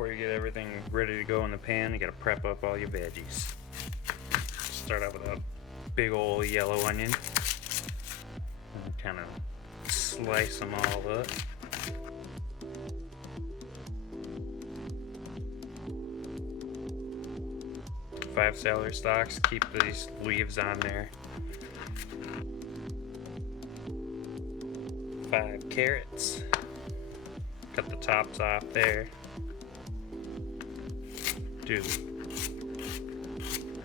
before you get everything ready to go in the pan, you gotta prep up all your veggies. Start out with a big old yellow onion and kind of slice them all up. Five celery stalks, keep these leaves on there. 5 carrots, cut the tops off there. Do,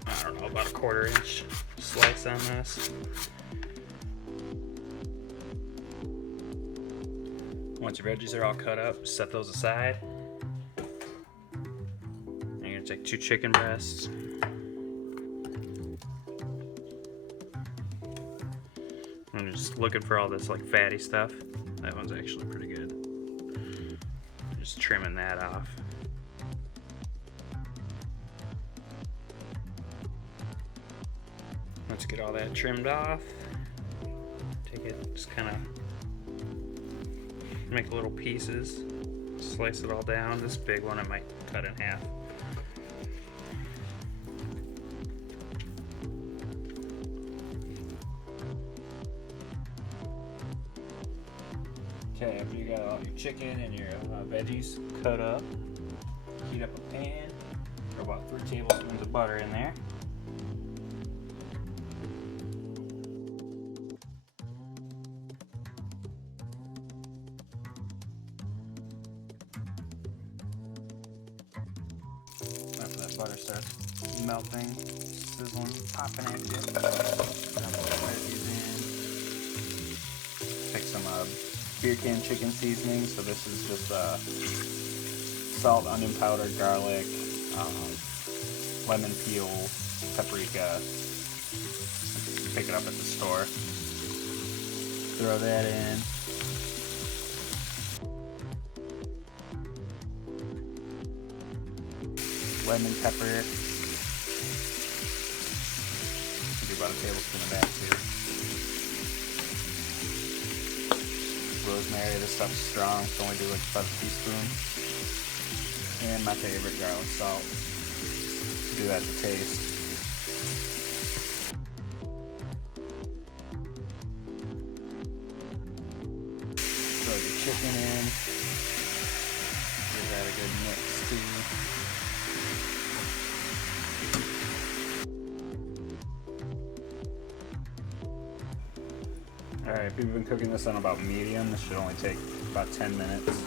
I don't know, about a 1/4 inch slice on this. Once your veggies are all cut up, set those aside. You're gonna take 2 chicken breasts. I'm just looking for all this like fatty stuff. That one's actually pretty good. Just trimming that off. Let's get all that trimmed off. Take it, just kind of make little pieces. Slice it all down. This big one I might cut in half. Okay, after you got all your chicken and your veggies cut up, heat up a pan, throw about 3 tablespoons of butter in there. After that butter starts melting, sizzling, popping at you, drop the veggies in. Pick some beer can chicken seasoning. So this is just salt, onion powder, garlic, lemon peel, paprika. Pick it up at the store. Throw that in. Lemon pepper. Do about a tablespoon of that too. Rosemary, this stuff's strong, so only do like about a teaspoon. And my favorite, garlic salt. Do that to taste. Throw your chicken in. Give that a good mix too. Alright, if you've been cooking this on about medium, this should only take about 10 minutes.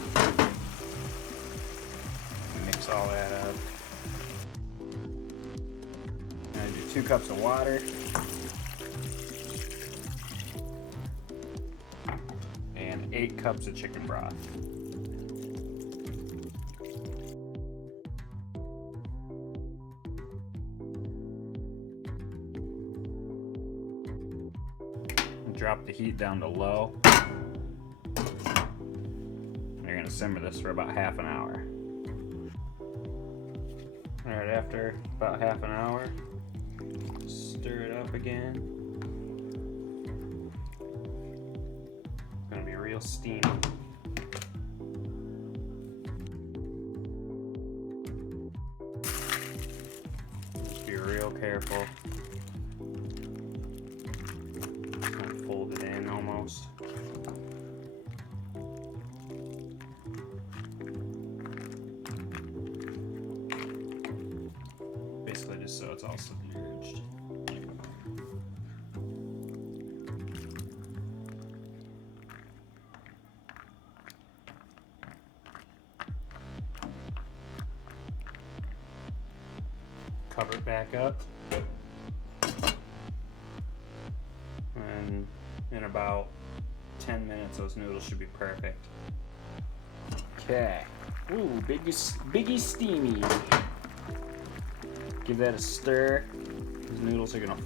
Mix all that up. And I do 2 cups of water. And 8 cups of chicken broth. Drop the heat down to low. You're gonna simmer this for about half an hour. Alright, after about half an hour, stir it up again. It's gonna be real steamy. Just be real careful. Fold it in almost. Basically just so it's all submerged. Cover it back up. And in about 10 minutes, those noodles should be perfect. Okay. Ooh, biggie steamy. Give that a stir. These noodles are gonna,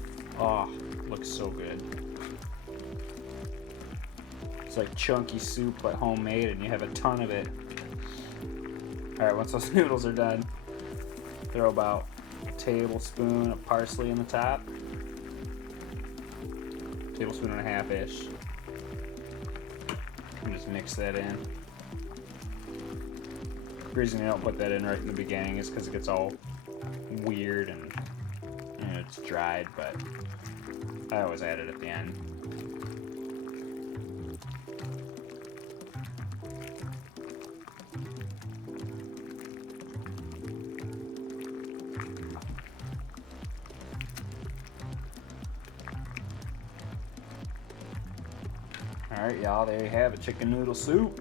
look so good. It's like chunky soup, but homemade, and you have a ton of it. Alright, once those noodles are done, throw about a tablespoon of parsley in the top. Tablespoon and a half-ish. And just mix that in. The reason you don't put that in right in the beginning is because it gets all weird and it's dried, but I always add it at the end. Alright, y'all, there you have it, chicken noodle soup.